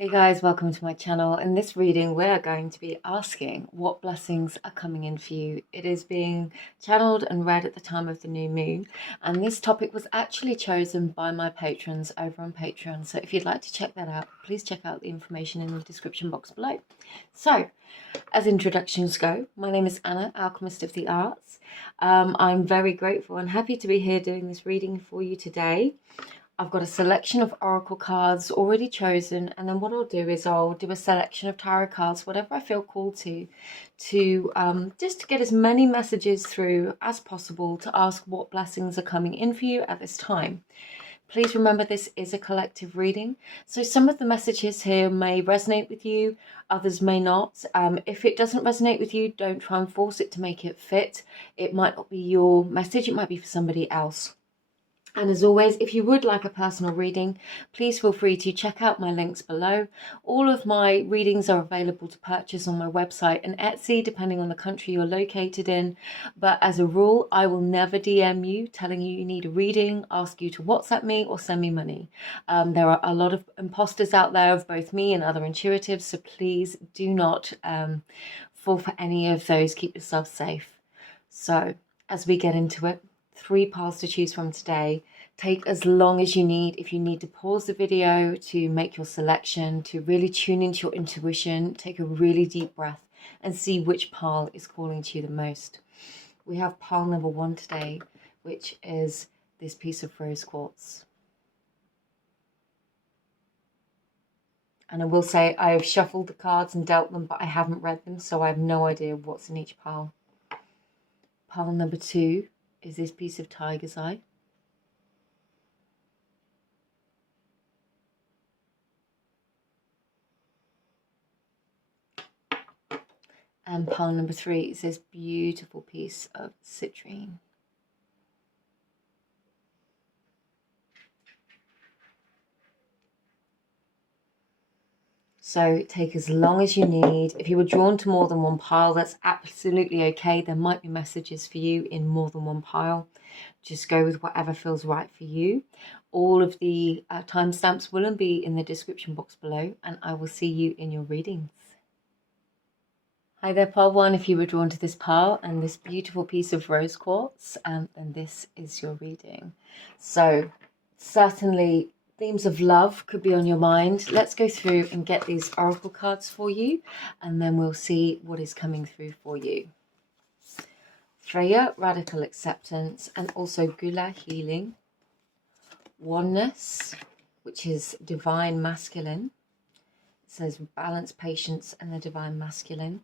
Hey guys, welcome to my channel. In this reading, we're going to be asking what blessings are coming in for you. It is being channeled and read at the time of the new moon, and this topic was actually chosen by my patrons over on Patreon. So if you'd like to check that out, please check out the information in the description box below. So, as introductions go, my name is Anna, Alchemist of the Arts. I'm very grateful and happy to be here doing this reading for you today. I've got a selection of oracle cards already chosen, and then what I'll do is I'll do a selection of tarot cards, whatever I feel called to just to get as many messages through as possible to ask what blessings are coming in for you at this time. Please remember this is a collective reading, so some of the messages here may resonate with you, others may not. If it doesn't resonate with you, don't try and force it to make it fit. It might not be your message, it might be for somebody else. And as always, if you would like a personal reading, please feel free to check out my links below. All of my readings are available to purchase on my website and Etsy, depending on the country you're located in. But as a rule, I will never DM you telling you you need a reading, ask you to WhatsApp me or send me money. There are a lot of imposters out there of both me and other intuitives, so please do not fall for any of those. Keep yourself safe. So as we get into it, 3 piles to choose from today. Take as long as you need. If you need to pause the video to make your selection, to really tune into your intuition, take a really deep breath and see which pile is calling to you the most. We have pile number 1 today, which is this piece of rose quartz. And I will say I have shuffled the cards and dealt them, but I haven't read them, so I have no idea what's in each pile. Pile number 2 is this piece of tiger's eye. And pile number 3 is this beautiful piece of citrine. So take as long as you need. If you were drawn to more than one pile, that's absolutely okay. There might be messages for you in more than one pile. Just go with whatever feels right for you. All of the timestamps will be in the description box below, and I will see you in your readings. Hi there, pile 1. If you were drawn to this pile and this beautiful piece of rose quartz, then this is your reading. So certainly themes of love could be on your mind. Let's go through and get these oracle cards for you, and then we'll see what is coming through for you. Freya, radical acceptance, and also Gula, healing. Oneness, which is divine masculine. It says balance, patience, and the divine masculine.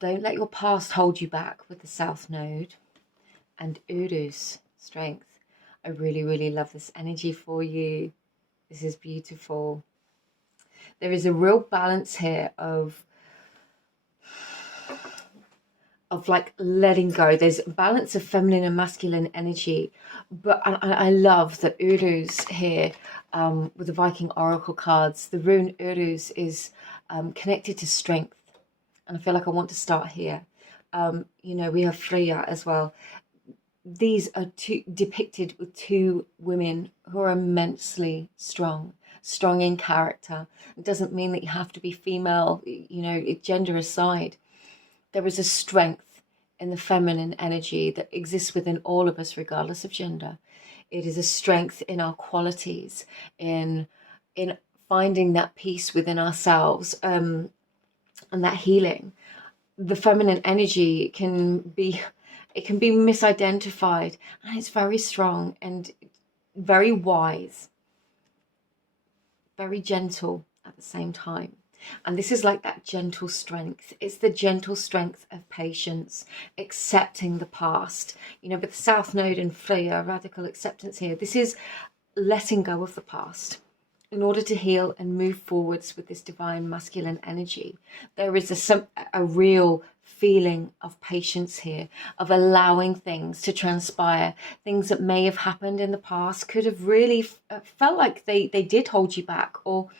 Don't let your past hold you back with the South Node. And Uru's strength. I really, really love this energy for you. This is beautiful. There is a real balance here of like letting go. There's a balance of feminine and masculine energy. But I love that Uru's here with the Viking Oracle cards. The rune Uru's is connected to strength. And I feel like I want to start here. You know, we have Freya as well. These are depicted with 2 women who are immensely strong in character. It doesn't mean that you have to be female, you know, gender aside. There is a strength in the feminine energy that exists within all of us, regardless of gender. It is a strength in our qualities, in finding that peace within ourselves, and that healing. The feminine energy can be misidentified, and it's very strong and very wise, very gentle at the same time. And this is like that gentle strength. It's the gentle strength of patience, accepting the past. You know, with the South Node and Freya, radical acceptance here, this is letting go of the past in order to heal and move forwards with this divine masculine energy. There is a real feeling of patience here, of allowing things to transpire. Things that may have happened in the past could have really felt like they did hold you back, or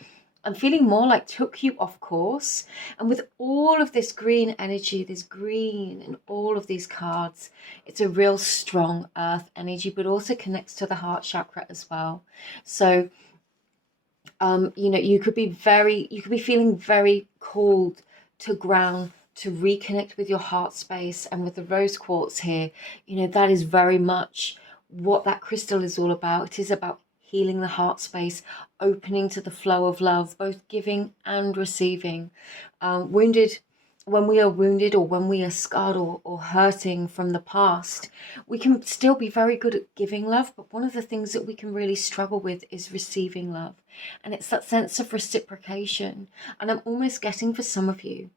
I'm feeling more like took you off course. And with all of this green energy, this green and all of these cards, it's a real strong earth energy, but also connects to the heart chakra as well. So You could be feeling very called to ground, to reconnect with your heart space. And with the rose quartz here, that is very much what that crystal is all about. It is about healing the heart space, opening to the flow of love, both giving and receiving. When we are wounded, or when we are scarred or hurting from the past, we can still be very good at giving love, but one of the things that we can really struggle with is receiving love. And it's that sense of reciprocation. And I'm almost getting, for some of you,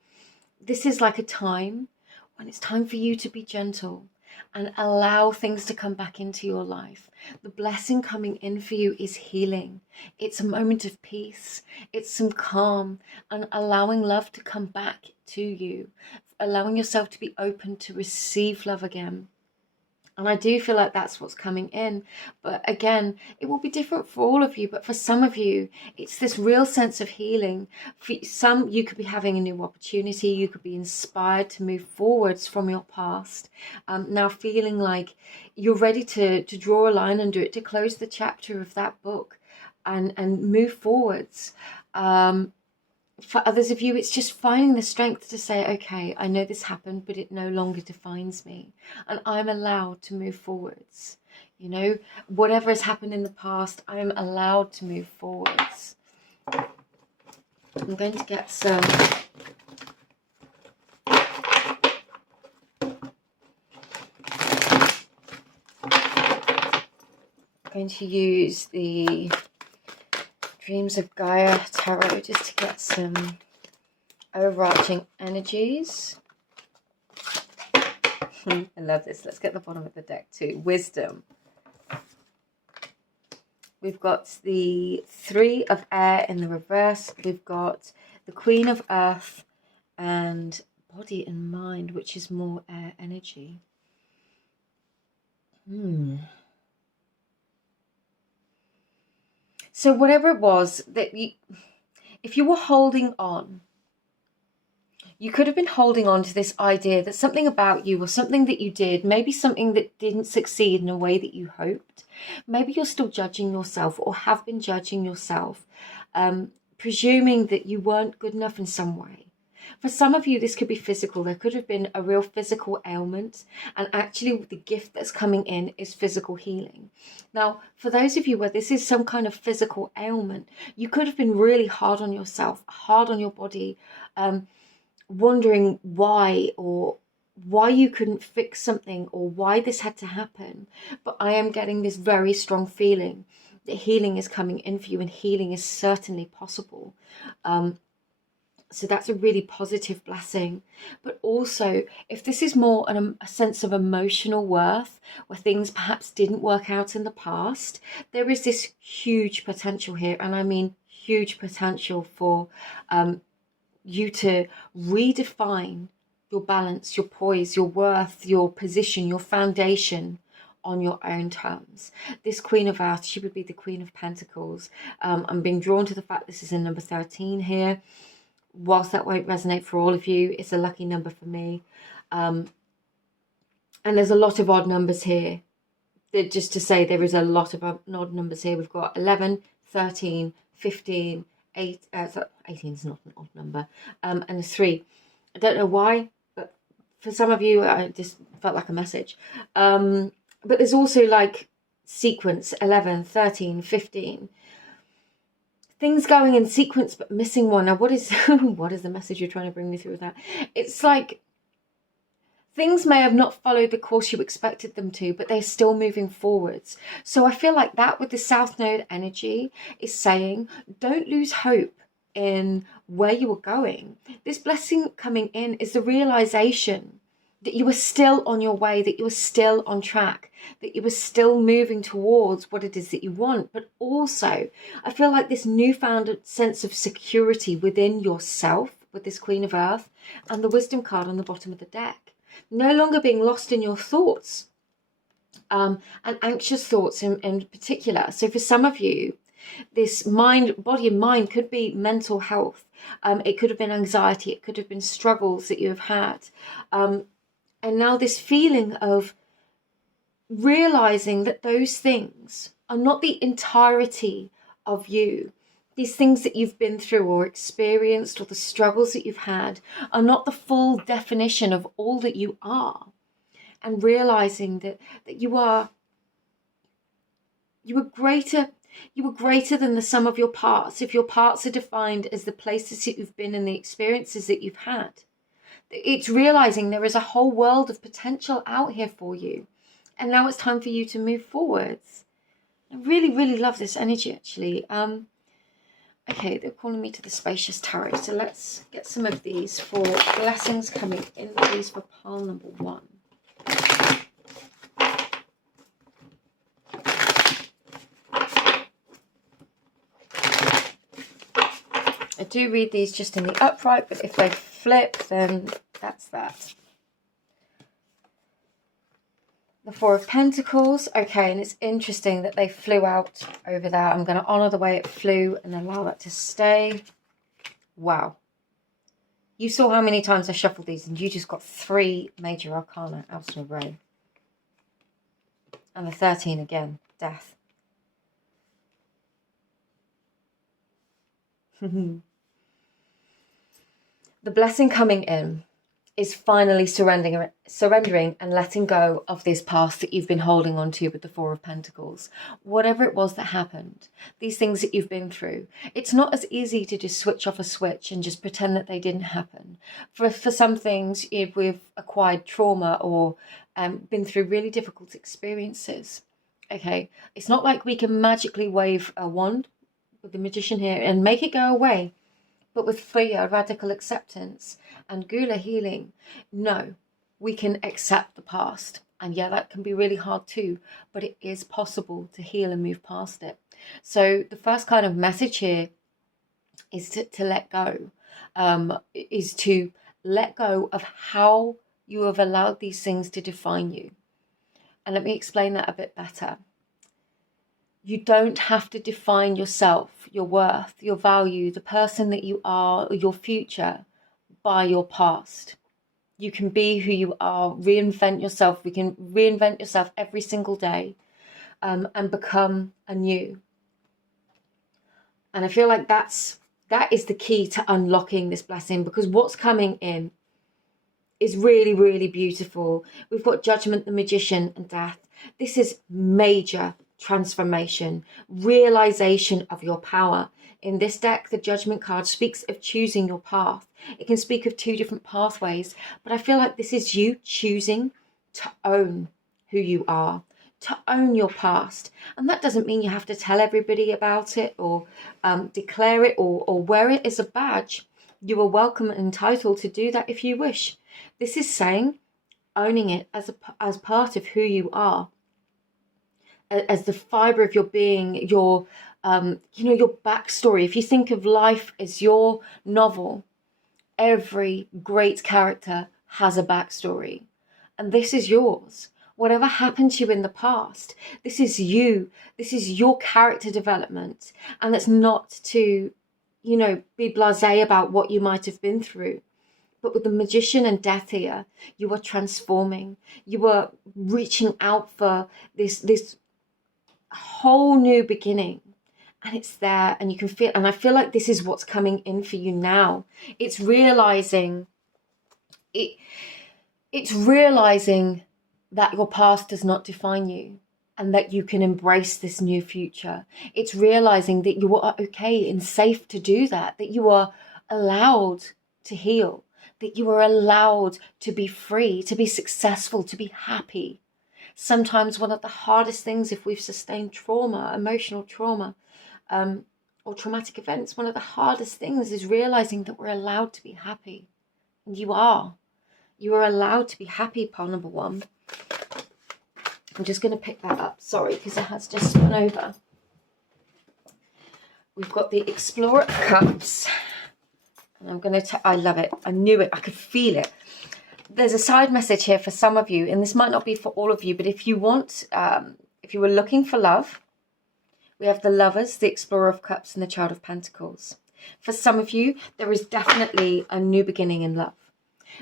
this is like a time when it's time for you to be gentle and allow things to come back into your life. The blessing coming in for you is healing. It's a moment of peace. It's some calm and allowing love to come back to you, allowing yourself to be open to receive love again. And I do feel like that's what's coming in. But again, it will be different for all of you. But for some of you, it's this real sense of healing. For some, you could be having a new opportunity. You could be inspired to move forwards from your past. Now feeling like you're ready to draw a line under it, to close the chapter of that book and move forwards. For others of you, it's just finding the strength to say, okay, I know this happened, but it no longer defines me. And I'm allowed to move forwards. Whatever has happened in the past, I'm allowed to move forwards. I'm going to get some... I'm going to use the Dreams of Gaia Tarot just to get some overarching energies. I love this. Let's get the bottom of the deck too. Wisdom. We've got the Three of Air in the reverse. We've got the Queen of Earth and Body and Mind, which is more air energy. So whatever it was that if you were holding on, you could have been holding on to this idea that something about you or something that you did, maybe something that didn't succeed in a way that you hoped. Maybe you're still judging yourself or have been judging yourself, presuming that you weren't good enough in some way. For some of you, this could be physical. There could have been a real physical ailment, and actually the gift that's coming in is physical healing. Now, for those of you where this is some kind of physical ailment, you could have been really hard on yourself, hard on your body, wondering why you couldn't fix something or why this had to happen. But I am getting this very strong feeling that healing is coming in for you, and healing is certainly possible. So that's a really positive blessing. But also, if this is more a sense of emotional worth, where things perhaps didn't work out in the past, there is this huge potential here. And I mean huge potential for you to redefine your balance, your poise, your worth, your position, your foundation on your own terms. This Queen of Earth, she would be the Queen of Pentacles. I'm being drawn to the fact this is in number 13 here. Whilst that won't resonate for all of you, it's a lucky number for me. And there's a lot of odd numbers here. Just to say, there is a lot of odd numbers here. We've got 11, 13, 15, 8. 18 is not an odd number. And a 3. I don't know why, but for some of you, I just felt like a message. But there's also like sequence, 11, 13, 15. Things going in sequence but missing one. Now what is the message you're trying to bring me through with that? It's like things may have not followed the course you expected them to, but they're still moving forwards. So I feel like that with the South Node energy is saying, don't lose hope in where you are going. This blessing coming in is the realization that you are still on your way, that you are still on track, that you are still moving towards what it is that you want. But also, I feel like this newfound sense of security within yourself with this Queen of Earth and the Wisdom card on the bottom of the deck. No longer being lost in your thoughts, and anxious thoughts in particular. So for some of you, this body and mind could be mental health. It could have been anxiety. It could have been struggles that you have had. And now this feeling of realizing that those things are not the entirety of you, These things that you've been through or experienced, or the struggles that you've had, are not the full definition of all that you are. And realizing that you were greater than the sum of your parts. If your parts are defined as the places that you've been and the experiences that you've had, it's realizing there is a whole world of potential out here for you. And now it's time for you to move forwards. I really, really love this energy, actually. Okay, they're calling me to the Spacious Tarot. So let's get some of these for blessings coming in, please, for pile number 1. I do read these just in the upright, but if they flip, then that's that. The Four of Pentacles. Okay, and it's interesting that they flew out over there. I'm going to honour the way it flew and allow that to stay. Wow. You saw how many times I shuffled these, and you just got 3 major arcana out in a row. And the 13 again, death. The blessing coming in is finally surrendering and letting go of this past that you've been holding on to with the Four of Pentacles. Whatever it was that happened, these things that you've been through, it's not as easy to just switch off a switch and just pretend that they didn't happen. For some things, if we've acquired trauma or been through really difficult experiences, okay, it's not like we can magically wave a wand with the magician here and make it go away. But with freer, radical acceptance and gula healing, no, we can accept the past. And yeah, that can be really hard too, but it is possible to heal and move past it. So the first kind of message here is to let go, is to let go of how you have allowed these things to define you. And let me explain that a bit better. You don't have to define yourself, your worth, your value, the person that you are, or your future by your past. You can be who you are, reinvent yourself. We can reinvent yourself every single day and become anew. And I feel like that is the key to unlocking this blessing, because what's coming in is really, really beautiful. We've got Judgment, the Magician, and Death. This is major transformation, realization of your power. In this deck, the Judgment card speaks of choosing your path. It can speak of 2 different pathways, but I feel like this is you choosing to own who you are, to own your past. And that doesn't mean you have to tell everybody about it or declare it or wear it as a badge. You are welcome and entitled to do that if you wish. This is saying owning it as part of who you are, as the fiber of your being, your your backstory. If you think of life as your novel, every great character has a backstory, and this is yours. Whatever happened to you in the past, this is you. This is your character development, and it's not to, be blasé about what you might have been through. But with the Magician and Death here, you are transforming. You are reaching out for this whole new beginning, and it's there, and you can feel, and I feel like this is what's coming in for you now. It's realizing that your past does not define you, and that you can embrace this new future. It's realizing that you are okay and safe to do that you are allowed to heal, that you are allowed to be free, to be successful, to be happy. Sometimes one of the hardest things, if we've sustained trauma, emotional trauma, or traumatic events, one of the hardest things is realizing that we're allowed to be happy. And you are. You are allowed to be happy, pile number 1. I'm just going to pick that up, sorry, because it has just spun over. We've got the Explorer of Cups. And I'm going to, I love it. I knew it. I could feel it. There's a side message here for some of you, and this might not be for all of you, but if you want, if you were looking for love, we have the Lovers, the Explorer of Cups, and the Child of Pentacles. For some of you, there is definitely a new beginning in love.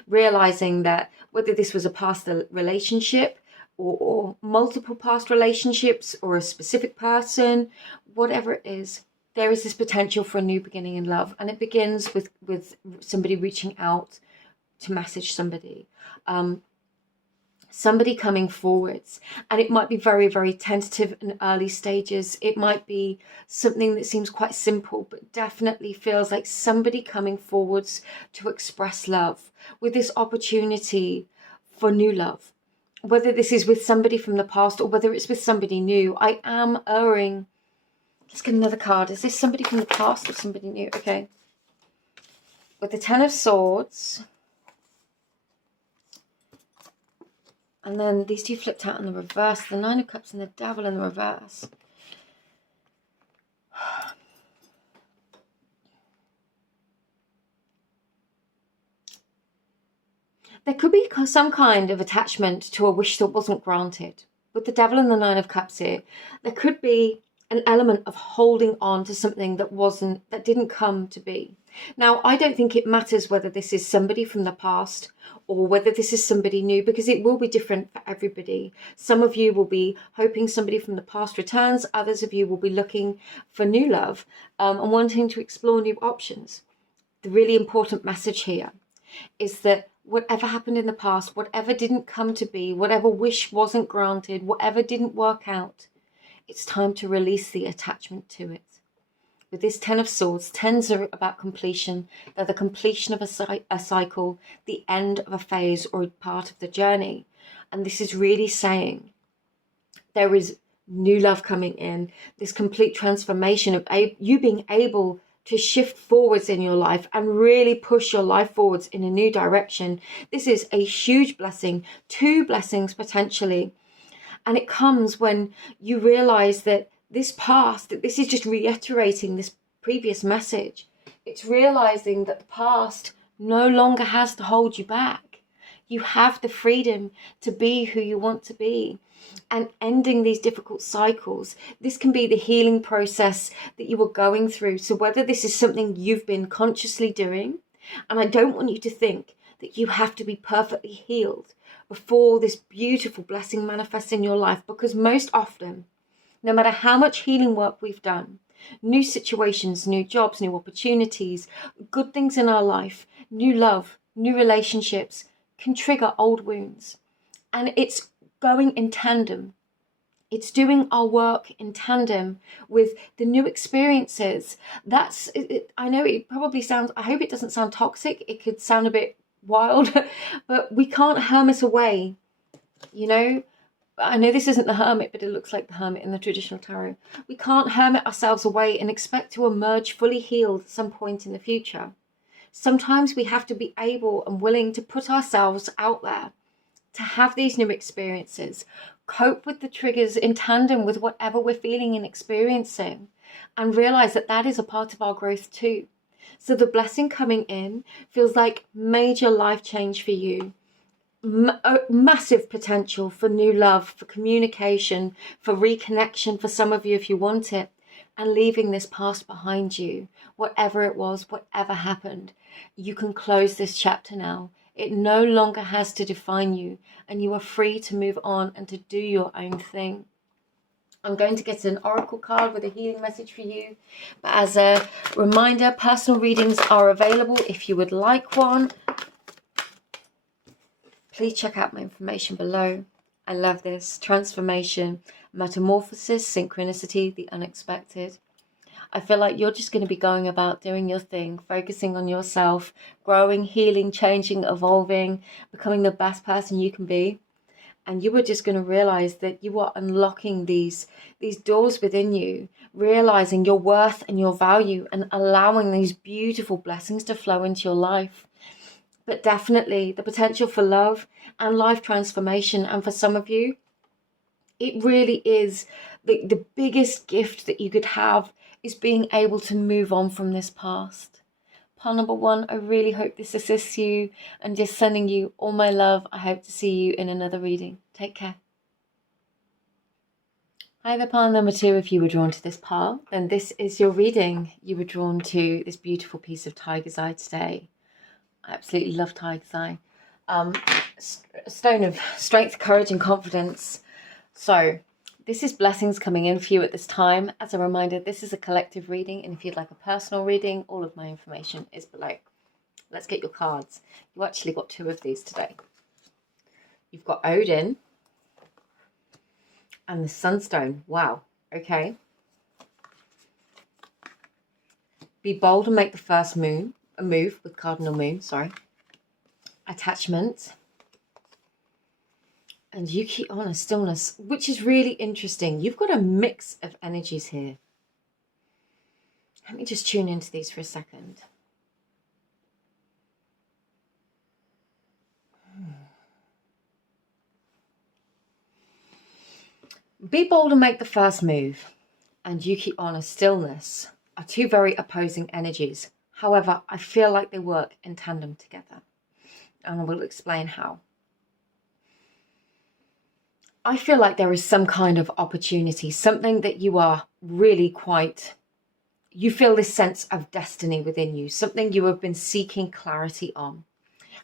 Realizing that whether this was a past relationship or multiple past relationships or a specific person, whatever it is, there is this potential for a new beginning in love, and it begins with somebody reaching out to message somebody, somebody coming forwards, and it might be very, very tentative in early stages. It might be something that seems quite simple, but definitely feels like somebody coming forwards to express love with this opportunity for new love, whether this is with somebody from the past or whether it's with somebody new. I am erring. Let's get another card. Is this somebody from the past or somebody new? Okay. With the Ten of Swords. And then these two flipped out in the reverse. The Nine of Cups and the Devil in the reverse. There could be some kind of attachment to a wish that wasn't granted. With the Devil and the Nine of Cups here, there could be an element of holding on to something that didn't come to be. Now, I don't think it matters whether this is somebody from the past or whether this is somebody new, because it will be different for everybody. Some of you will be hoping somebody from the past returns. Others of you will be looking for new love and wanting to explore new options. The really important message here is that whatever happened in the past, whatever didn't come to be, whatever wish wasn't granted, whatever didn't work out, it's time to release the attachment to it. With this Ten of Swords, tens are about completion. They're the completion of a cycle, the end of a phase or part of the journey. And this is really saying there is new love coming in, this complete transformation of you being able to shift forwards in your life and really push your life forwards in a new direction. This is a huge blessing, 2 blessings potentially. And it comes when you realize that this past, that this is just reiterating this previous message. It's realizing that the past no longer has to hold you back. You have the freedom to be who you want to be, and ending these difficult cycles. This can be the healing process that you are going through. So whether this is something you've been consciously doing, and I don't want you to think that you have to be perfectly healed before this beautiful blessing manifests in your life, because most often, no matter how much healing work we've done, new situations, new jobs, new opportunities, good things in our life, new love, new relationships can trigger old wounds. And it's going in tandem. It's doing our work in tandem with the new experiences. I know it probably sounds, I hope it doesn't sound toxic. It could sound a bit wild, but we can't hermit away, you know. I know this isn't the Hermit, but it looks like the Hermit in the traditional tarot. We can't hermit ourselves away and expect to emerge fully healed at some point in the future. Sometimes we have to be able and willing to put ourselves out there, to have these new experiences, cope with the triggers in tandem with whatever we're feeling and experiencing, and realize that that is a part of our growth too. So the blessing coming in feels like major life change for you. Massive potential for new love, for communication, for reconnection for some of you if you want it, and leaving this past behind you. Whatever it was, whatever happened, you can close this chapter now. It no longer has to define you, and you are free to move on and to do your own thing. I'm going to get an oracle card with a healing message for you. But as a reminder, personal readings are available if you would like one. Please check out my information below. I love this. Transformation, metamorphosis, synchronicity, the unexpected. I feel like you're just going to be going about doing your thing, focusing on yourself, growing, healing, changing, evolving, becoming the best person you can be. And you are just going to realize that you are unlocking these doors within you, realizing your worth and your value, and allowing these beautiful blessings to flow into your life. But definitely the potential for love and life transformation. And for some of you, it really is the biggest gift that you could have is being able to move on from this past. Pile number 1, I really hope this assists you, and just sending you all my love. I hope to see you in another reading. Take care. Hi there, pile number 2. If you were drawn to this pile, then this is your reading. You were drawn to this beautiful piece of tiger's eye today. I absolutely love tiger's eye. A stone of strength, courage and confidence. So This is blessings coming in for you at this time. As a reminder, this is a collective reading, and if you'd like a personal reading, all of my information is below. Let's get your cards. You actually got 2 of these today. You've got Odin and the Sunstone. Wow. Okay. Be bold and make the first move with Cardinal Moon, sorry. Attachment. And you keep on a stillness, which is really interesting. You've got a mix of energies here. Let me just tune into these for a second. Be bold and make the first move, and you keep on a stillness are 2 very opposing energies. However, I feel like they work in tandem together, and I will explain how. I feel like there is some kind of opportunity, something that you are really you feel this sense of destiny within you, something you have been seeking clarity on.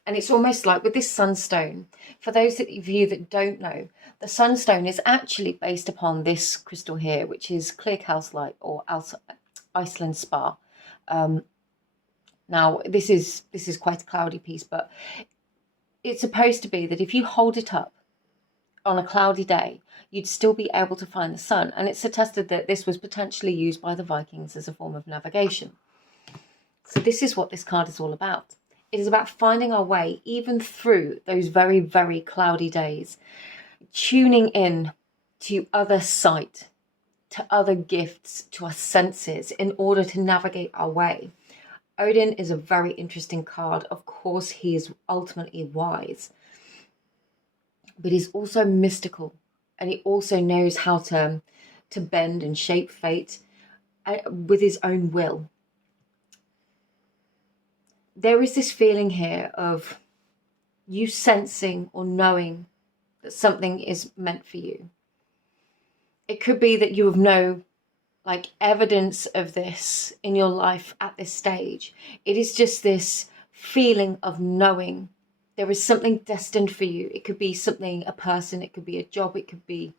And it's almost like with this sunstone, for those of you that don't know, the sunstone is actually based upon this crystal here, which is clear calcite or Iceland spar. Now, this is quite a cloudy piece, but it's supposed to be that if you hold it up on a cloudy day, you'd still be able to find the sun. And it's attested that this was potentially used by the Vikings as a form of navigation. So this is what this card is all about. It is about finding our way even through those very, very cloudy days, tuning in to other sight, to other gifts, to our senses in order to navigate our way. Odin is a very interesting card. Of course, he is ultimately wise, but he's also mystical, and he also knows how to bend and shape fate with his own will. There is this feeling here of you sensing or knowing that something is meant for you. It could be that you have no evidence of this in your life at this stage. It is just this feeling of knowing there is something destined for you. It could be something, a person, it could be a job, it could be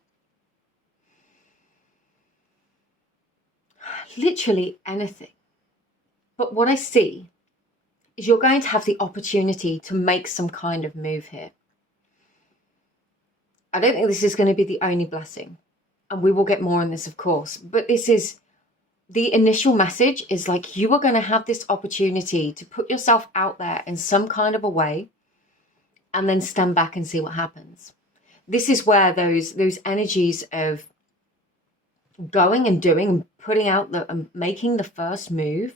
literally anything. But what I see is you're going to have the opportunity to make some kind of move here. I don't think this is going to be the only blessing, and we will get more on this, of course, but this is the initial message is like you are going to have this opportunity to put yourself out there in some kind of a way and then stand back and see what happens. This is where those energies of going and doing and putting out making the first move.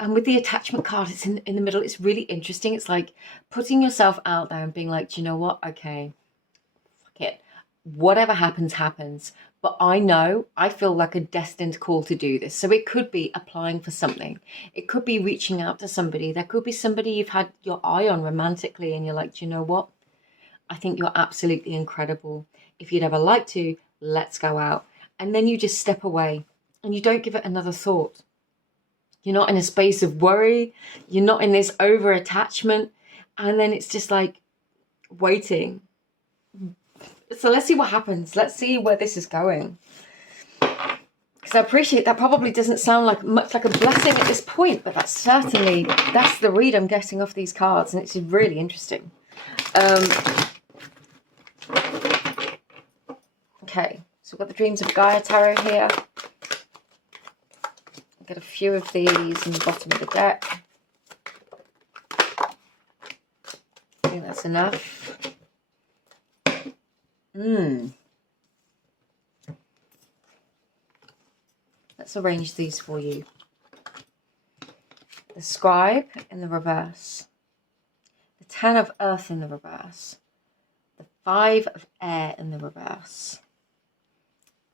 And with the attachment card, it's in the middle. It's really interesting. It's like putting yourself out there and being like, do you know what? Okay, fuck it. Whatever happens, happens. But I feel like a destined call to do this. So it could be applying for something. It could be reaching out to somebody. There could be somebody you've had your eye on romantically and you're like, do you know what? I think you're absolutely incredible. If you'd ever like to, let's go out. And then you just step away and you don't give it another thought. You're not in a space of worry. You're not in this over attachment. And then it's just like waiting. So let's see what happens. Let's see where this is going. Because I appreciate that probably doesn't sound much like a blessing at this point, but that's the read I'm getting off these cards, and it's really interesting. Okay, so we've got the Dreams of Gaia Tarot here. I'll get a few of these in the bottom of the deck. I think that's enough. Let's arrange these for you. The Scribe in the reverse. The 10 of Earth in the reverse. The 5 of Air in the reverse.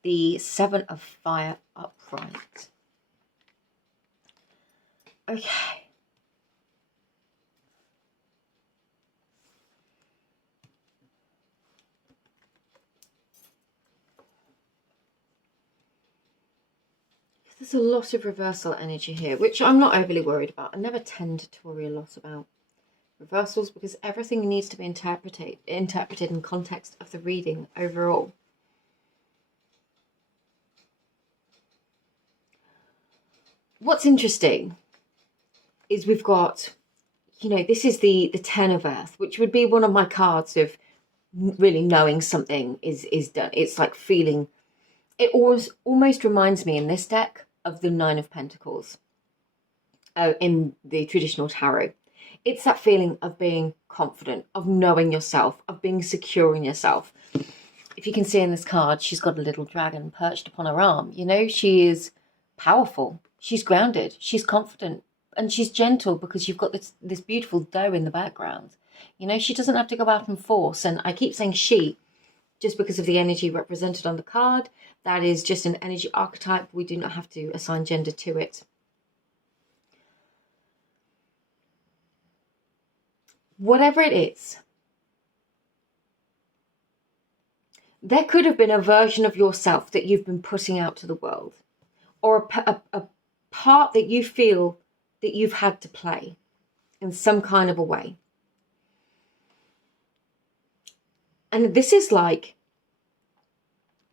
The 7 of Fire upright. Okay. There's a lot of reversal energy here, which I'm not overly worried about. I never tend to worry a lot about reversals, because everything needs to be interpreted in context of the reading overall. What's interesting is we've got, this is the 10 of Earth, which would be one of my cards of really knowing something is done. It's like feeling, it almost reminds me in this deck of the 9 of Pentacles in the traditional tarot. It's that feeling of being confident, of knowing yourself, of being secure in yourself. If you can see in this card, she's got a little dragon perched upon her arm. She is powerful. She's grounded. She's confident. And she's gentle because you've got this beautiful doe in the background. She doesn't have to go out and force. And I keep saying she, just because of the energy represented on the card. That is just an energy archetype. We do not have to assign gender to it. Whatever it is, there could have been a version of yourself that you've been putting out to the world, or a part that you feel that you've had to play in some kind of a way. And this is like,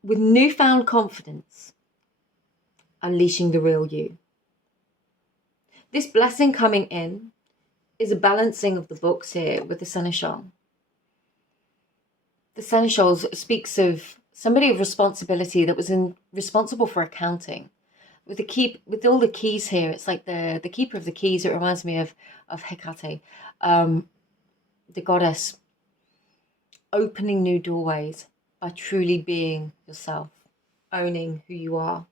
with newfound confidence, unleashing the real you. This blessing coming in is a balancing of the books here with the Seneschal. The Seneschal speaks of somebody of responsibility that was responsible for accounting. With all the keys here, it's like the keeper of the keys. It reminds me of Hecate, the goddess, opening new doorways by truly being yourself, owning who you are,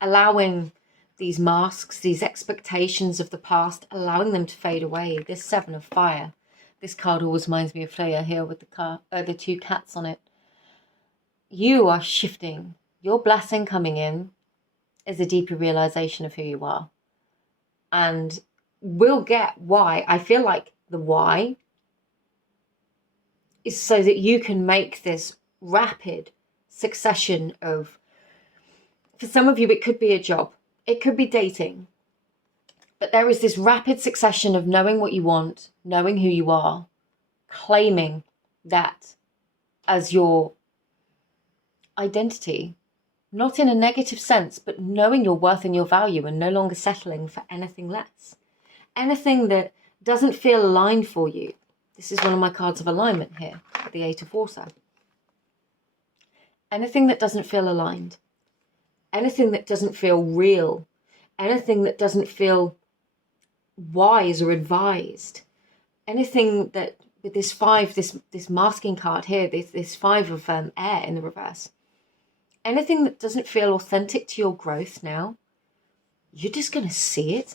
allowing these masks, these expectations of the past, allowing them to fade away. This 7 of Fire. This card always reminds me of Freya here with the 2 cats on it. You are shifting. Your blessing coming in is a deeper realization of who you are. And we'll get why. I feel like the why is so that you can make this rapid succession of, for some of you, it could be a job. It could be dating, but there is this rapid succession of knowing what you want, knowing who you are, claiming that as your identity, not in a negative sense, but knowing your worth and your value and no longer settling for anything less. Anything that doesn't feel aligned for you. This is one of my cards of alignment here, the 8 of Water. Anything that doesn't feel aligned. Anything that doesn't feel real, anything that doesn't feel wise or advised, anything that, with this 5, this masking card here, this 5 of air in the reverse, anything that doesn't feel authentic to your growth now, you're just going to see it.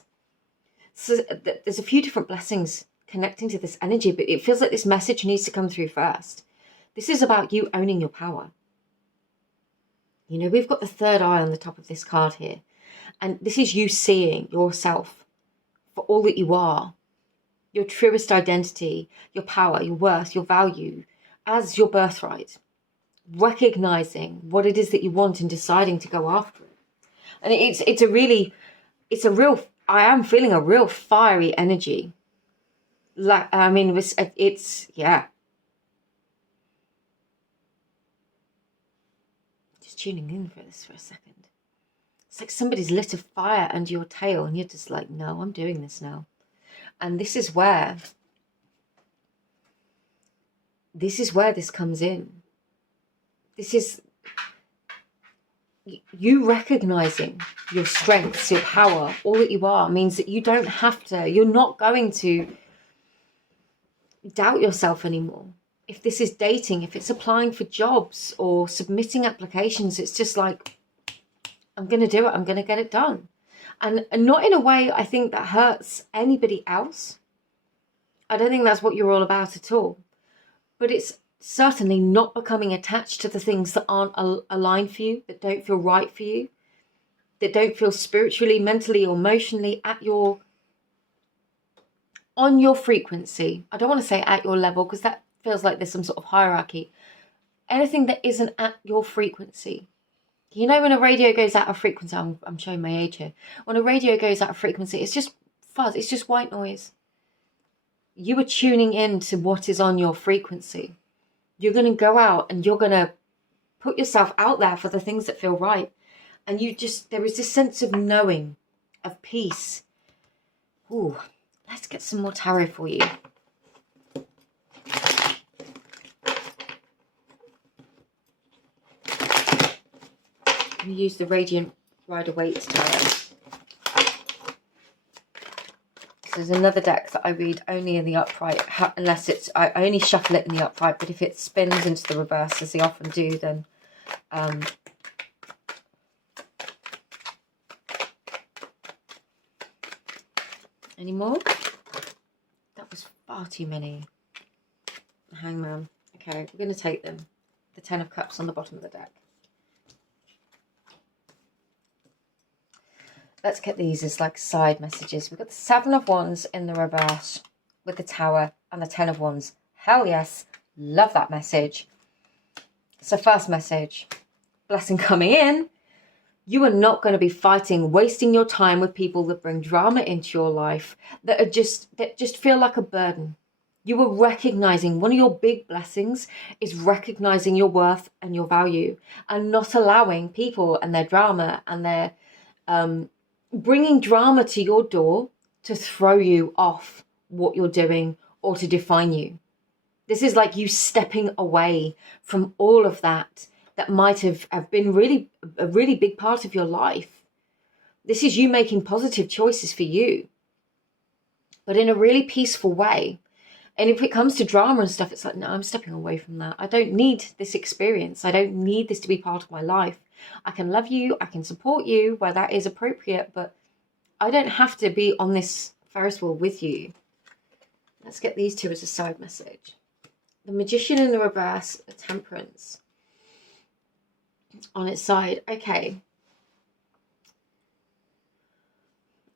So there's a few different blessings connecting to this energy, but it feels like this message needs to come through first. This is about you owning your power. We've got the 3rd eye on the top of this card here. And this is you seeing yourself for all that you are. Your truest identity, your power, your worth, your value as your birthright. Recognizing what it is that you want and deciding to go after it. And I am feeling a real fiery energy. Yeah. Tuning in for this for a second. It's like somebody's lit a fire under your tail and you're just like, no, I'm doing this now. And this is where this comes in. This is you recognizing your strengths, your power, all that you are, means that you don't have to, you're not going to doubt yourself anymore. If this is dating, if it's applying for jobs or submitting applications, it's just like, I'm going to do it. I'm going to get it done. And not in a way, I think, that hurts anybody else. I don't think that's what you're all about at all. But it's certainly not becoming attached to the things that aren't aligned for you, that don't feel right for you, that don't feel spiritually, mentally, or emotionally on your frequency. I don't want to say at your level, because that feels like there's some sort of hierarchy. Anything that isn't at your frequency. When a radio goes out of frequency, I'm showing my age here. When a radio goes out of frequency, it's just fuzz. It's just white noise. you are tuning in to what is on your frequency. You're going to go out and you're going to put yourself out there for the things that feel right. And there is this sense of knowing, of peace. Ooh, let's get some more tarot for you. We use the Radiant Rider-Waite tarot. This is another deck that I read only in the upright, unless I only shuffle it in the upright, but if it spins into the reverse, as they often do, then any more? That was far too many. Hangman. Okay, we're going to take them. The Ten of Cups on the bottom of the deck. Let's get these as like side messages. We've got the Seven of Wands in the reverse with the Tower and the Ten of Wands. Hell yes. Love that message. So first message. Blessing coming in. You are not going to be fighting, wasting your time with people that bring drama into your life, that just feel like a burden. You are recognizing, one of your big blessings is recognizing your worth and your value, and not allowing people and their drama and their bringing drama to your door to throw you off what you're doing or to define you. This is like you stepping away from all of that might have been a really big part of your life. This is you making positive choices for you, but in a really peaceful way. And if it comes to drama and stuff, it's like, no, I'm stepping away from that. I don't need this experience. I don't need this to be part of my life. I can love you. I can support you where that is appropriate, but I don't have to be on this Ferris wheel with you. Let's get these two as a side message. The Magician in the reverse, the Temperance on its side. Okay.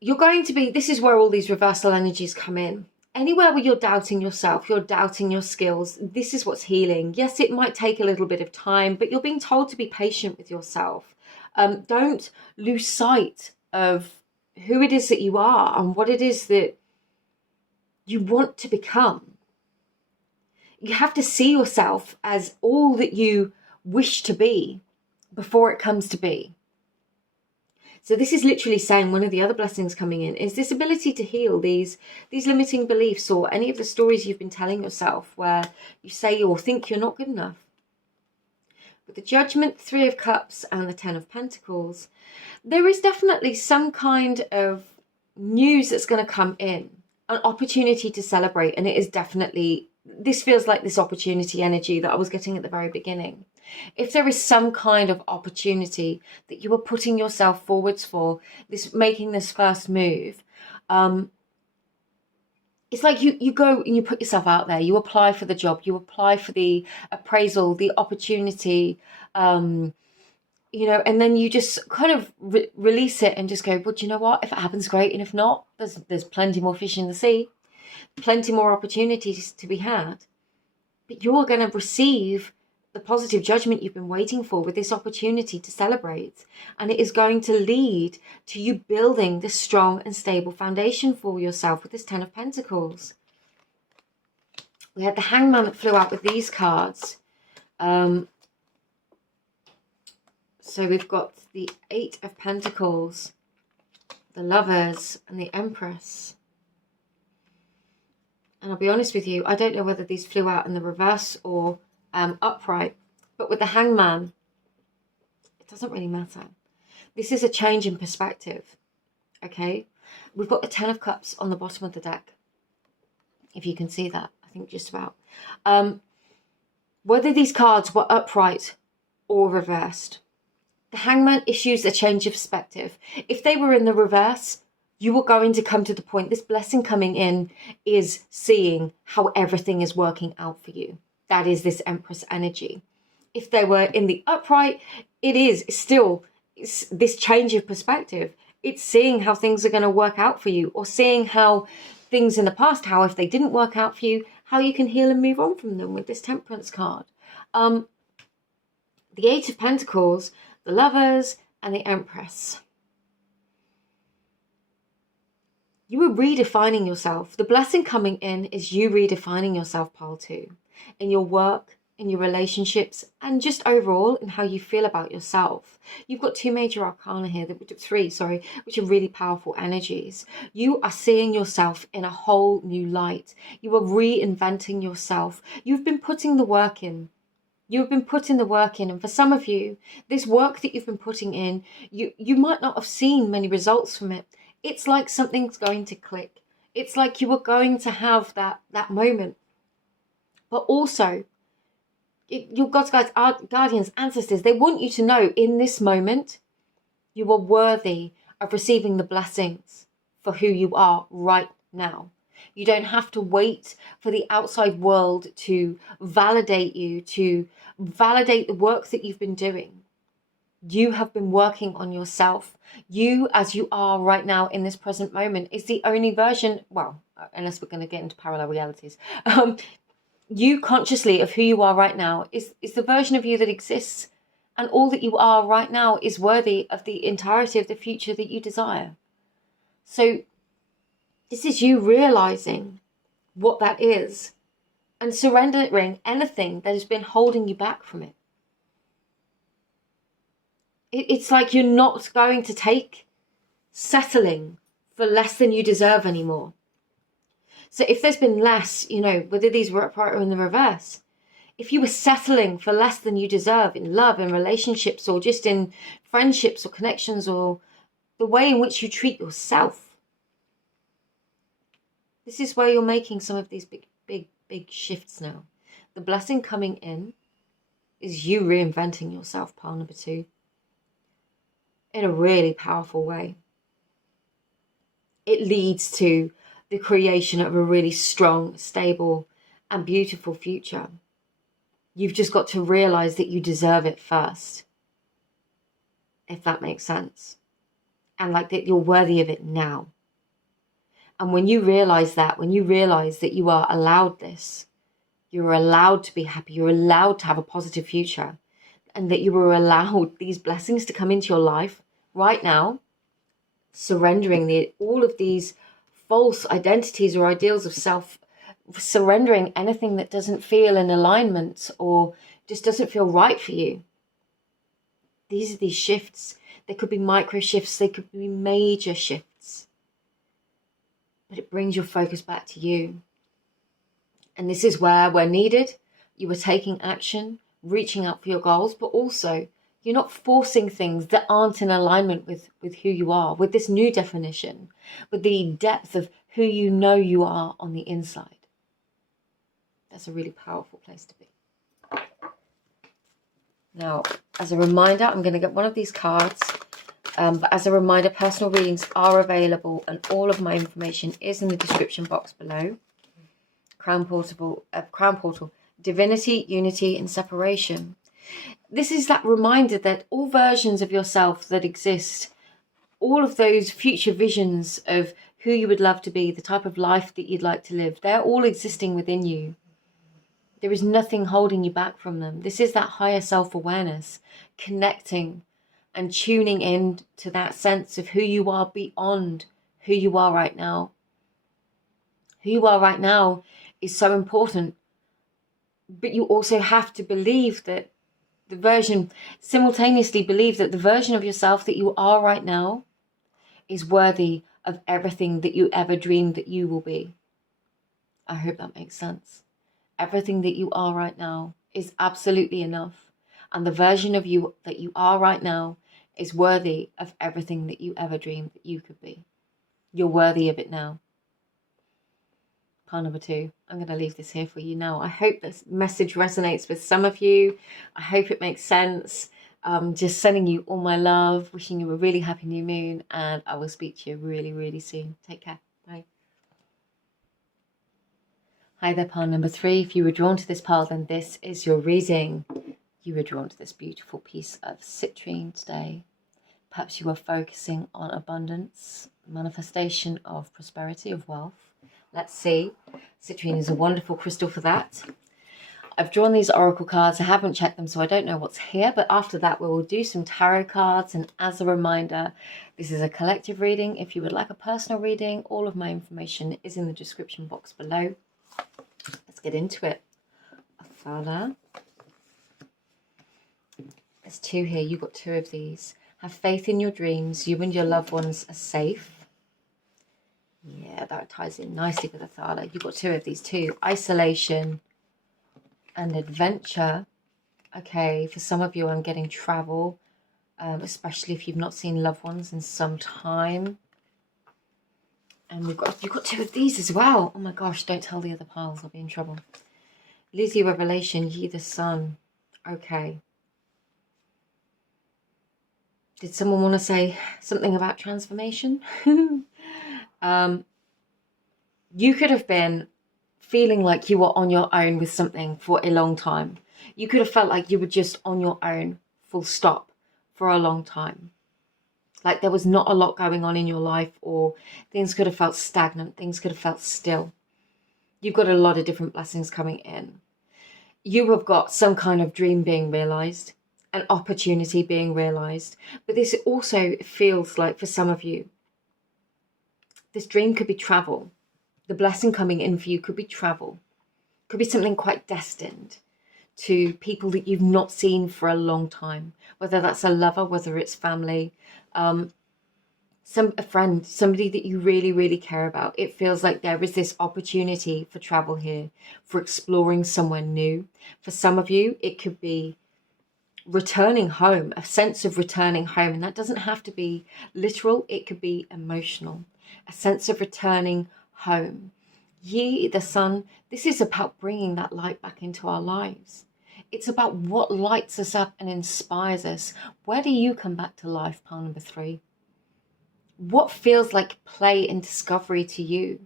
You're going to be, this is where all these reversal energies come in. Anywhere where you're doubting yourself, you're doubting your skills, this is what's healing. Yes, it might take a little bit of time, but you're being told to be patient with yourself. Don't lose sight of who it is that you are and what it is that you want to become. You have to see yourself as all that you wish to be before it comes to be. So this is literally saying one of the other blessings coming in is this ability to heal these limiting beliefs or any of the stories you've been telling yourself where you say or think you're not good enough. With the Judgment, Three of Cups and the Ten of Pentacles, there is definitely some kind of news that's going to come in, an opportunity to celebrate, and it is definitely, this feels like this opportunity energy that I was getting at the very beginning. If there is some kind of opportunity that you are putting yourself forwards for, making this first move, it's like you go and you put yourself out there, you apply for the job, you apply for the appraisal, the opportunity, and then you just kind of release it and just go, well, do you know what? If it happens, great. And if not, there's plenty more fish in the sea, plenty more opportunities to be had. But you're going to receive the positive judgment you've been waiting for with this opportunity to celebrate. And it is going to lead to you building this strong and stable foundation for yourself with this Ten of Pentacles. We had the Hangman that flew out with these cards. So we've got the Eight of Pentacles, the Lovers, and the Empress. And I'll be honest with you, I don't know whether these flew out in the reverse or upright, but with the Hangman, it doesn't really matter. This is a change in perspective, okay? We've got the Ten of Cups on the bottom of the deck, if you can see that, I think just about. Whether these cards were upright or reversed, the Hangman issues a change of perspective. If they were in the reverse, you are going to come to the point, this blessing coming in is seeing how everything is working out for you. That is this Empress energy. If they were in the upright, it is still this change of perspective. It's seeing how things are going to work out for you, or seeing how things in the past, how if they didn't work out for you, how you can heal and move on from them with this Temperance card. The Eight of Pentacles, the Lovers, and the Empress. You are redefining yourself. The blessing coming in is you redefining yourself, pile 2, in your work, in your relationships, and just overall in how you feel about yourself. You've got 2 major arcana here, 3, sorry, which are really powerful energies. You are seeing yourself in a whole new light. You are reinventing yourself. You've been putting the work in. You've been putting the work in, and for some of you, this work that you've been putting in, you might not have seen many results from it. It's like something's going to click. It's like you are going to have that moment. But also, your God's guardians, ancestors, they want you to know in this moment, you are worthy of receiving the blessings for who you are right now. You don't have to wait for the outside world to validate you, to validate the work that you've been doing. You have been working on yourself. You, as you are right now in this present moment, is the only version, well, unless we're going to get into parallel realities, you consciously of who you are right now is the version of you that exists. And all that you are right now is worthy of the entirety of the future that you desire. So this is you realizing what that is and surrendering anything that has been holding you back from it. It's like you're not going to take settling for less than you deserve anymore. So if there's been less, whether these were upright or in the reverse, if you were settling for less than you deserve in love, in relationships, or just in friendships or connections, or the way in which you treat yourself, this is where you're making some of these big shifts now. The blessing coming in is you reinventing yourself, pile number 2, in a really powerful way. It leads to the creation of a really strong, stable, and beautiful future. You've just got to realize that you deserve it first, if that makes sense. And like that you're worthy of it now. And when you realize that, you are allowed this, you're allowed to be happy, you're allowed to have a positive future, and that you are allowed these blessings to come into your life right now, surrendering all of these false identities or ideals of self, surrendering anything that doesn't feel in alignment or just doesn't feel right for you. These are these shifts. They could be micro shifts, they could be major shifts. But it brings your focus back to you. And this is where needed, you are taking action, reaching out for your goals, but also you're not forcing things that aren't in alignment with who you are, with this new definition, with the depth of who you know you are on the inside. That's a really powerful place to be. Now, as a reminder, I'm going to get one of these cards. But as a reminder, personal readings are available and all of my information is in the description box below. Crown Portal, Divinity, Unity and Separation. This is that reminder that all versions of yourself that exist, all of those future visions of who you would love to be, the type of life that you'd like to live, they're all existing within you. There is nothing holding you back from them. This is that higher self-awareness, connecting and tuning in to that sense of who you are beyond who you are right now. Who you are right now is so important, but you also have to believe that simultaneously believe that the version of yourself that you are right now is worthy of everything that you ever dreamed that you will be. I hope that makes sense. Everything that you are right now is absolutely enough. And the version of you that you are right now is worthy of everything that you ever dreamed that you could be. You're worthy of it now. Pile number 2. I'm going to leave this here for you now. I hope this message resonates with some of you. I hope it makes sense. Just sending you all my love, wishing you a really happy new moon, and I will speak to you really, really soon. Take care. Bye. Hi there, pile number 3. If you were drawn to this pile, then this is your reading. You were drawn to this beautiful piece of citrine today. Perhaps you are focusing on abundance, manifestation of prosperity, of wealth. Let's see. Citrine is a wonderful crystal for that. I've drawn these oracle cards. I haven't checked them, so I don't know what's here. But after that, we will do some tarot cards. And as a reminder, this is a collective reading. If you would like a personal reading, all of my information is in the description box below. Let's get into it. Athala. There's 2 here. You've got 2 of these. Have faith in your dreams. You and your loved ones are safe. Yeah, that ties in nicely with Athala. You've got 2 of these too. Isolation and adventure. Okay, for some of you, I'm getting travel, especially if you've not seen loved ones in some time. And you've got 2 of these as well. Oh my gosh, don't tell the other piles, I'll be in trouble. Lizzie Revelation, ye the sun. Okay. Did someone want to say something about transformation? You could have been feeling like you were on your own with something for a long time. You could have felt like you were just on your own, full stop, for a long time. Like there was not a lot going on in your life, or things could have felt stagnant, things could have felt still. You've got a lot of different blessings coming in. You have got some kind of dream being realized, an opportunity being realized. But this also feels like, for some of you, this dream could be travel. The blessing coming in for you could be travel. Could be something quite destined to people that you've not seen for a long time. Whether that's a lover, whether it's family, a friend, somebody that you really, really care about. It feels like there is this opportunity for travel here, for exploring somewhere new. For some of you, it could be returning home, a sense of returning home. And that doesn't have to be literal. It could be emotional. A sense of returning home. Ye, the sun, this is about bringing that light back into our lives. It's about what lights us up and inspires us. Where do you come back to life, pile number 3? What feels like play and discovery to you?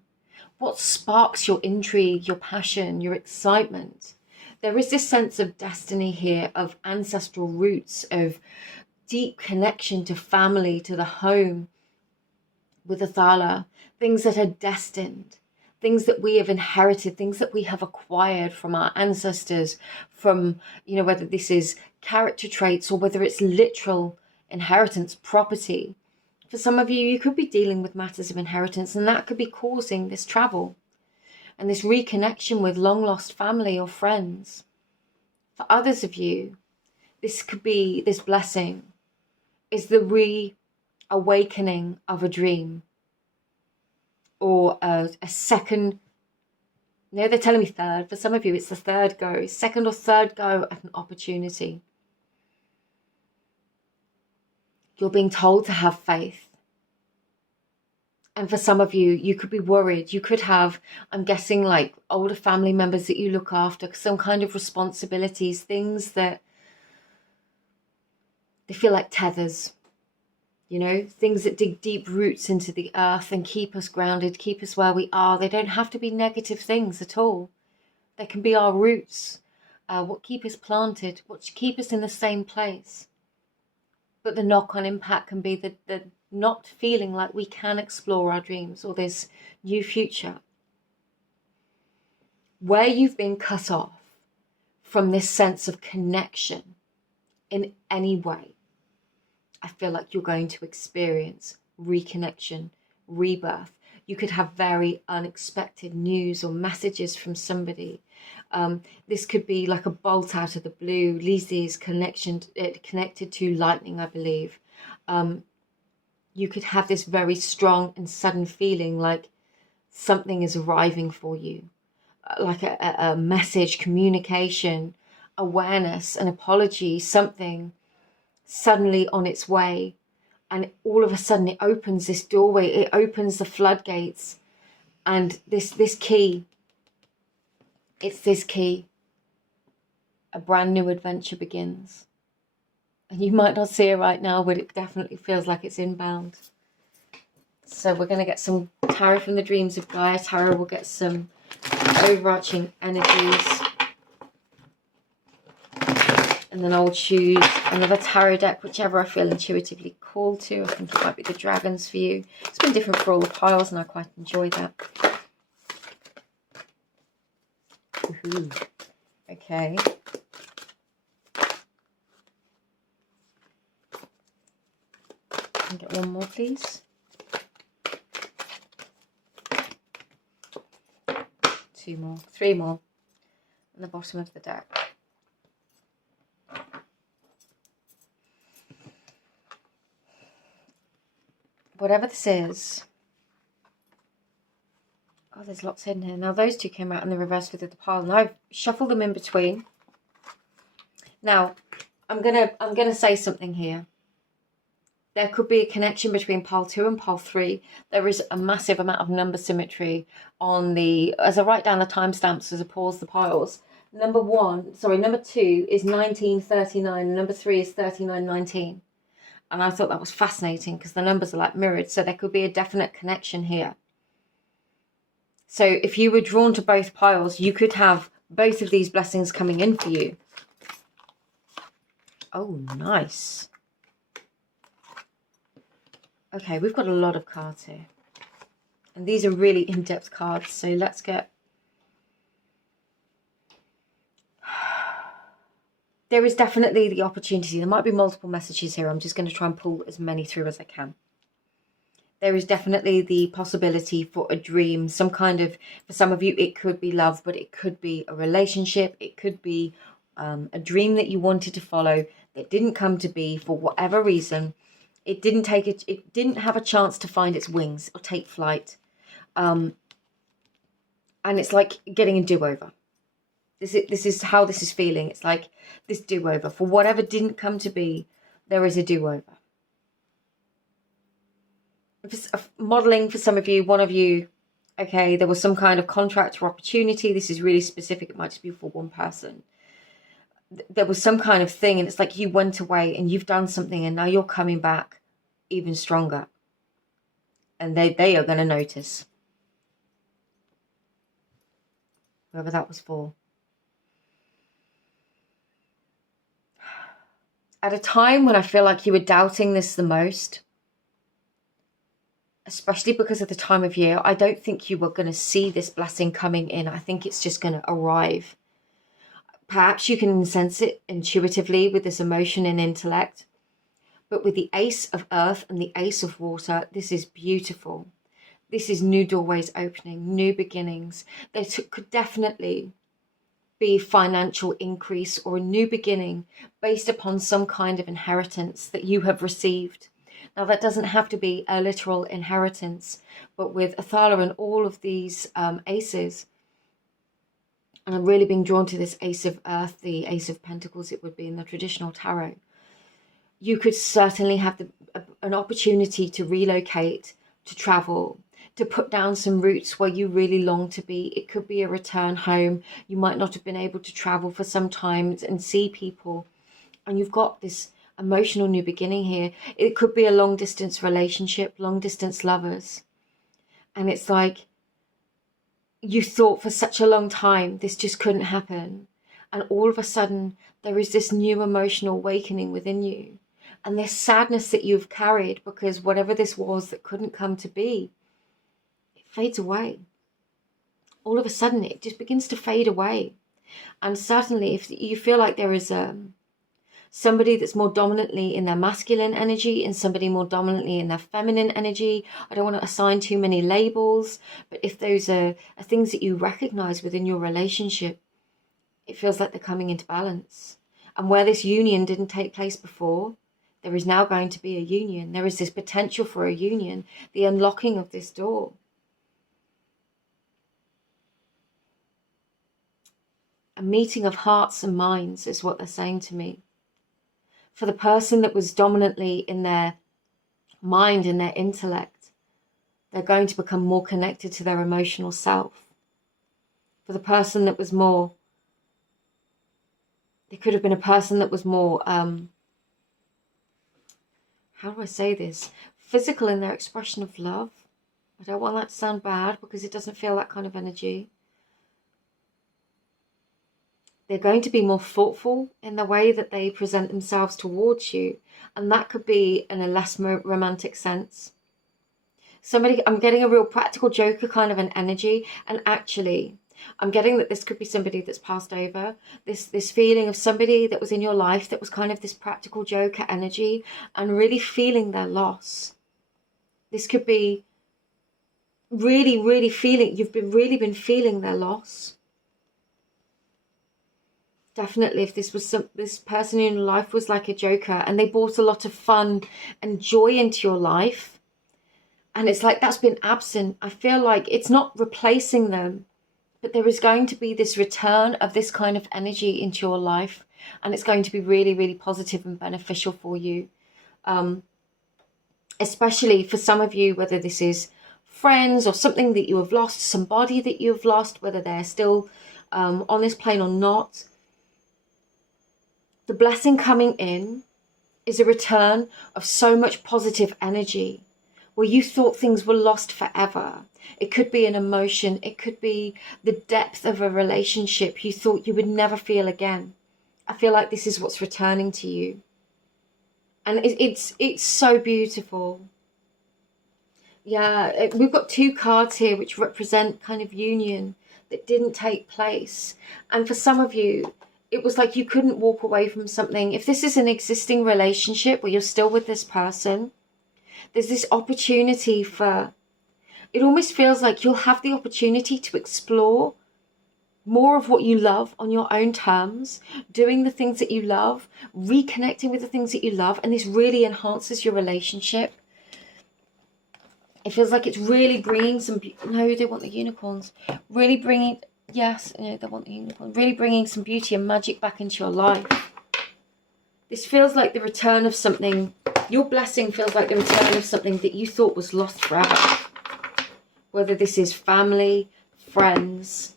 What sparks your intrigue, your passion, your excitement? There is this sense of destiny here, of ancestral roots, of deep connection to family, to the home. With Athala, things that are destined, things that we have inherited, things that we have acquired from our ancestors, from, whether this is character traits or whether it's literal inheritance, property. For some of you, you could be dealing with matters of inheritance, and that could be causing this travel and this reconnection with long lost family or friends. For others of you, this could be, this blessing is the reawakening of a dream, or a second. No, they're telling me third. For some of you, it's the third go, second or third go at an opportunity. You're being told to have faith. And for some of you, you could be worried. You could have, I'm guessing, like older family members that you look after, some kind of responsibilities, things that they feel like tethers. Things that dig deep roots into the earth and keep us grounded, keep us where we are. They don't have to be negative things at all. They can be our roots, what keep us planted, what keep us in the same place. But the knock-on impact can be the not feeling like we can explore our dreams or this new future. Where you've been cut off from this sense of connection in any way, I feel like you're going to experience reconnection, rebirth. You could have very unexpected news or messages from somebody. This could be like a bolt out of the blue. Lizzie's connected to lightning, I believe. You could have this very strong and sudden feeling like something is arriving for you. Like a message, communication, awareness, an apology, something suddenly on its way, and all of a sudden it opens this doorway, it opens the floodgates, and this key, it's this key, a brand new adventure begins. And you might not see it right now, but it definitely feels like it's inbound. So we're going to get some tarot from the dreams of Gaia Tarot. We'll get some overarching energies. And then I'll choose another tarot deck, whichever I feel intuitively called to. I think it might be the dragons for you. It's been different for all the piles, and I quite enjoy that. Okay, Okay. Can I get one more, please? Two more. Three more. On the bottom of the deck. Whatever this is. Oh, there's lots in here. Now, those two came out in the reverse with the pile. Now, I've shuffled them in between. Now, I'm gonna say something here. There could be a connection between pile 2 and pile 3. There is a massive amount of number symmetry on the, as I write down the timestamps as I pause the piles. Number 2 is 1939. Number 3 is 3919. And I thought that was fascinating because the numbers are like mirrored. So there could be a definite connection here. So if you were drawn to both piles, you could have both of these blessings coming in for you. Oh, nice. Okay, we've got a lot of cards here. And these are really in-depth cards. So let's get... There is definitely the opportunity. There might be multiple messages here. I'm just going to try and pull as many through as I can. There is definitely the possibility for a dream, some kind of, for some of you, it could be love, but it could be a relationship. It could be a dream that you wanted to follow that didn't come to be for whatever reason. It didn't have a chance to find its wings or take flight. And it's like getting a do-over. This is how this is feeling. It's like this do-over. For whatever didn't come to be, there is a do-over. Modeling for some of you, one of you, okay, there was some kind of contract or opportunity. This is really specific. It might just be for one person. There was some kind of thing, and it's like you went away and you've done something, and now you're coming back even stronger. And they are going to notice. Whoever that was for. At a time when I feel like you were doubting this the most, especially because of the time of year, I don't think you were going to see this blessing coming in. I think it's just going to arrive. Perhaps you can sense it intuitively with this emotion and intellect. But with the Ace of Earth and the Ace of Water, this is beautiful. This is new doorways opening, new beginnings. There could definitely be financial increase or a new beginning based upon some kind of inheritance that you have received. Now, that doesn't have to be a literal inheritance, but with Athala and all of these aces, and I'm really being drawn to this Ace of Earth, the Ace of Pentacles, it would be in the traditional tarot, you could certainly have an opportunity to relocate, to travel, to put down some roots where you really long to be. It could be a return home. You might not have been able to travel for some time and see people, and you've got this emotional new beginning here. It could be a long distance relationship, long distance lovers. And it's like you thought for such a long time this just couldn't happen. And all of a sudden there is this new emotional awakening within you. And this sadness that you've carried because whatever this was that couldn't come to be, it fades away. All of a sudden it just begins to fade away. And certainly if you feel like there is somebody that's more dominantly in their masculine energy and somebody more dominantly in their feminine energy. I don't want to assign too many labels, but if those are things that you recognize within your relationship, it feels like they're coming into balance. And where this union didn't take place before, there is now going to be a union. There is this potential for a union, the unlocking of this door. A meeting of hearts and minds is what they're saying to me. For the person that was dominantly in their mind and their intellect, they're going to become more connected to their emotional self. For the person that was more, there could have been a person that was more, how do I say this? Physical in their expression of love. I don't want that to sound bad because it doesn't feel that kind of energy. They're going to be more thoughtful in the way that they present themselves towards you. And that could be in a less romantic sense. Somebody, I'm getting a real practical joker kind of an energy. And actually, I'm getting that this could be somebody that's passed over. This feeling of somebody that was in your life that was kind of this practical joker energy and really feeling their loss. This could be really feeling, you've really been feeling their loss. Definitely, if this person in your life was like a joker and they brought a lot of fun and joy into your life, and it's like that's been absent, I feel like it's not replacing them, but there is going to be this return of this kind of energy into your life, and it's going to be really positive and beneficial for you. Especially for some of you, whether this is friends or something that you have lost, somebody that you have lost, whether they're still on this plane or not. The blessing coming in is a return of so much positive energy where you thought things were lost forever. It could be an emotion. It could be the depth of a relationship you thought you would never feel again. I feel like this is what's returning to you. And it's so beautiful. Yeah, we've got two cards here which represent kind of union that didn't take place. And for some of you, it was like you couldn't walk away from something. If this is an existing relationship where you're still with this person, there's this opportunity for, it almost feels like you'll have the opportunity to explore more of what you love on your own terms, doing the things that you love, reconnecting with the things that you love, and this really enhances your relationship. It feels like it's really bringing some, no, they want the unicorns, really bringing, yes, no, they want the unicorn, really bringing some beauty and magic back into your life. This feels like the return of something, your blessing feels like the return of something that you thought was lost forever. Whether this is family, friends,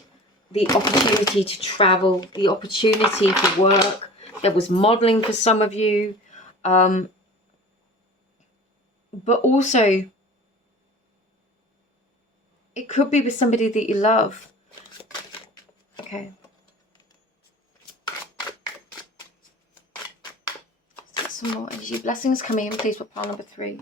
the opportunity to travel, the opportunity for work. There was modeling for some of you. But also, it could be with somebody that you love. Okay. Let's get some more energy. Blessings coming in, please, for pile number 3.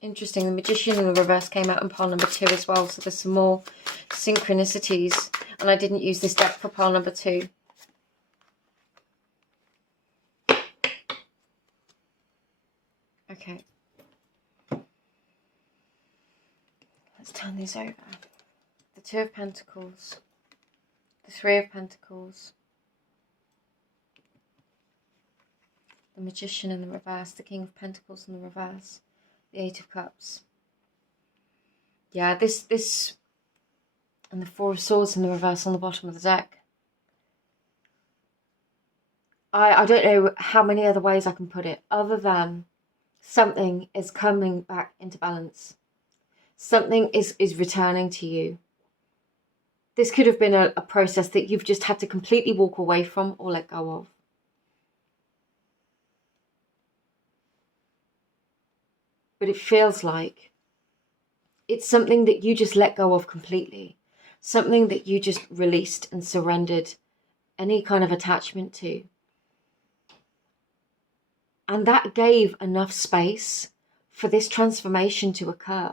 Interesting, the Magician in the reverse came out in pile number 2 as well, so there's some more synchronicities, and I didn't use this deck for pile number 2. Okay. Let's turn these over. The 2 of Pentacles, the 3 of Pentacles, the Magician in the reverse, the King of Pentacles in the reverse, the 8 of Cups. Yeah, this, and the 4 of Swords in the reverse on the bottom of the deck. I don't know how many other ways I can put it, other than something is coming back into balance. Something is returning to you. This could have been a process that you've just had to completely walk away from or let go of. But it feels like it's something that you just let go of completely. Something that you just released and surrendered any kind of attachment to. And that gave enough space for this transformation to occur.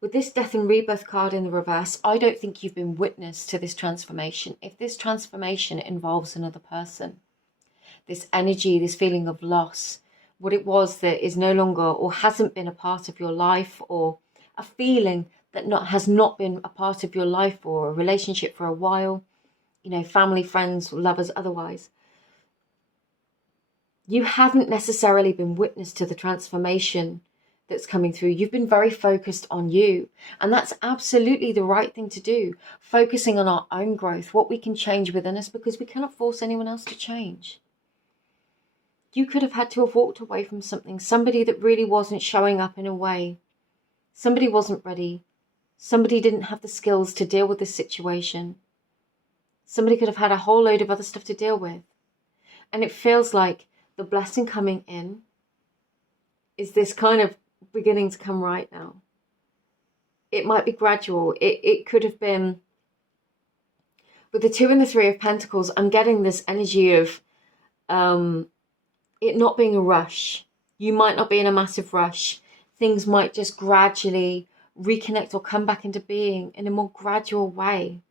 With this Death and Rebirth card in the reverse, I don't think you've been witness to this transformation. If this transformation involves another person, this energy, this feeling of loss, what it was that is no longer or hasn't been a part of your life, or a feeling that has not been a part of your life or a relationship for a while, you know, family, friends, lovers, otherwise. You haven't necessarily been witness to the transformation that's coming through. You've been very focused on you, and that's absolutely the right thing to do. Focusing on our own growth, what we can change within us, because we cannot force anyone else to change. You could have had to have walked away from something, somebody that really wasn't showing up in a way. Somebody wasn't ready. Somebody didn't have the skills to deal with this situation. Somebody could have had a whole load of other stuff to deal with. And it feels like the blessing coming in is this kind of beginning to come right now. It might be gradual. It could have been, with the 2 and the 3 of Pentacles, I'm getting this energy of it not being a rush. You might not be in a massive rush. Things might just gradually reconnect or come back into being in a more gradual way.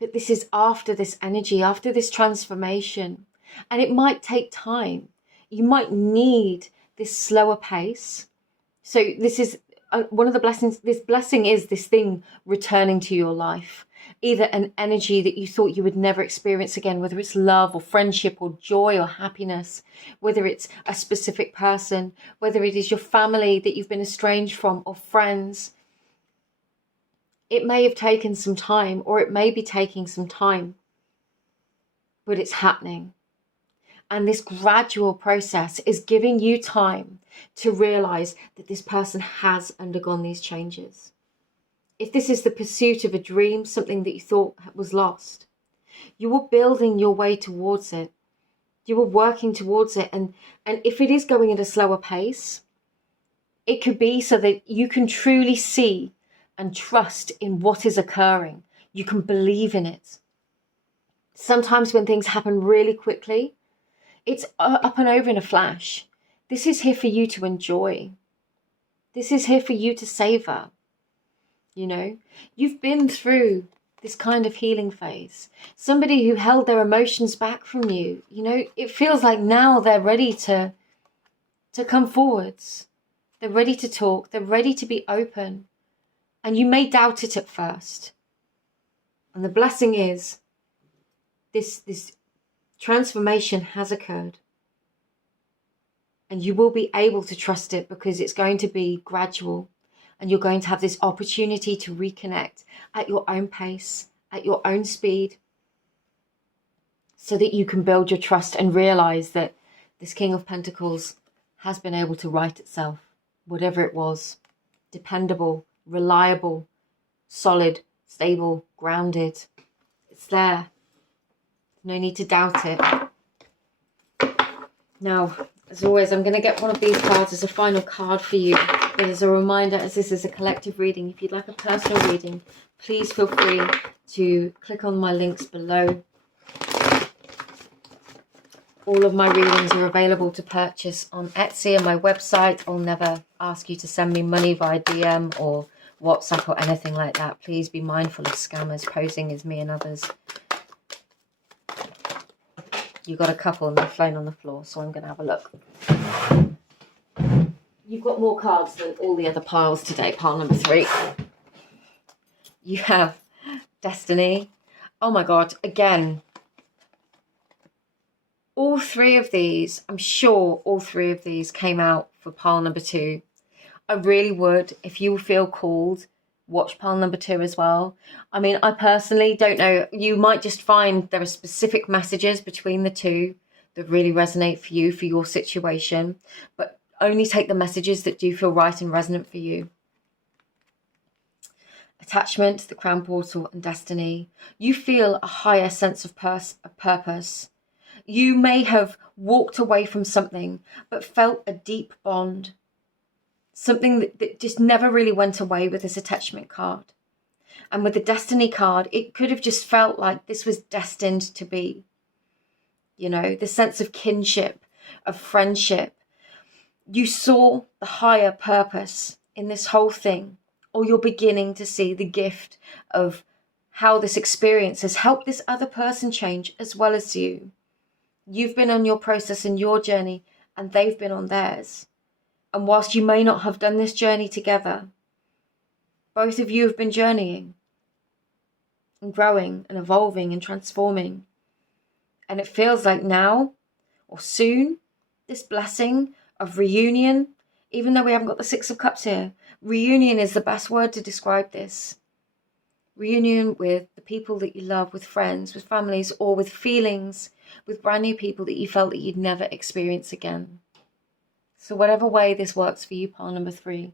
But this is after this energy, after this transformation. And it might take time. You might need this slower pace. So this is one of the blessings. This blessing is this thing returning to your life. Either an energy that you thought you would never experience again, whether it's love or friendship or joy or happiness, whether it's a specific person, whether it is your family that you've been estranged from or friends. It may have taken some time, or it may be taking some time, but it's happening. And this gradual process is giving you time to realize that this person has undergone these changes. If this is the pursuit of a dream, something that you thought was lost, you were building your way towards it. You were working towards it. And if it is going at a slower pace, it could be so that you can truly see and trust in what is occurring. You can believe in it. Sometimes when things happen really quickly, it's up and over in a flash. This is here for you to enjoy. This is here for you to savor. You know, you've been through this kind of healing phase. Somebody who held their emotions back from you, you know, it feels like now they're ready to come forwards. They're ready to talk. They're ready to be open. And you may doubt it at first. And the blessing is this transformation has occurred. And you will be able to trust it because it's going to be gradual. And you're going to have this opportunity to reconnect at your own pace, at your own speed, so that you can build your trust and realize that this King of Pentacles has been able to right itself, whatever it was. Dependable, reliable, solid, stable, grounded. It's there. No need to doubt it. Now, as always, I'm going to get one of these cards as a final card for you. But as a reminder, as this is a collective reading, if you'd like a personal reading, please feel free to click on my links below. All of my readings are available to purchase on Etsy and my website. I'll never ask you to send me money via DM or WhatsApp or anything like that. Please be mindful of scammers posing as me and others. You got a couple and they're flown on the floor, so I'm going to have a look. You've got more cards than all the other piles today, pile number 3. You have Destiny. Oh my God, again. All 3 of these, I'm sure all 3 of these came out for pile number 2. I really would, if you feel called, watch pile number 2 as well. I mean, I personally don't know. You might just find there are specific messages between the 2 that really resonate for you, for your situation. But only take the messages that do feel right and resonant for you. Attachment, the Crown Portal, and Destiny. You feel a higher sense of purpose. You may have walked away from something, but felt a deep bond. Something that just never really went away with this attachment card. And with the Destiny card, it could have just felt like this was destined to be. You know, the sense of kinship, of friendship. You saw the higher purpose in this whole thing, or you're beginning to see the gift of how this experience has helped this other person change as well as you. You've been on your process and your journey, and they've been on theirs. And whilst you may not have done this journey together, both of you have been journeying and growing and evolving and transforming. And it feels like now or soon, this blessing of reunion, even though we haven't got the 6 of Cups here, reunion is the best word to describe this. Reunion with the people that you love, with friends, with families, or with feelings, with brand new people that you felt that you'd never experience again. So whatever way this works for you, pile number 3,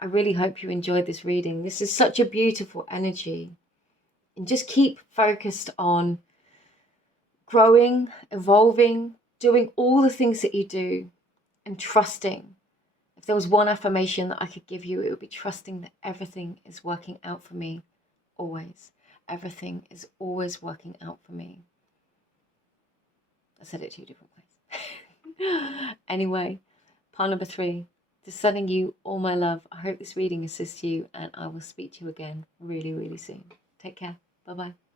I really hope you enjoyed this reading. This is such a beautiful energy. And just keep focused on growing, evolving, doing all the things that you do, and trusting. If there was one affirmation that I could give you, it would be trusting that everything is working out for me, always. Everything is always working out for me. I said it 2 different ways. Anyway, pile number 3. Just sending you all my love. I hope this reading assists you, and I will speak to you again really, really soon. Take care. Bye-bye.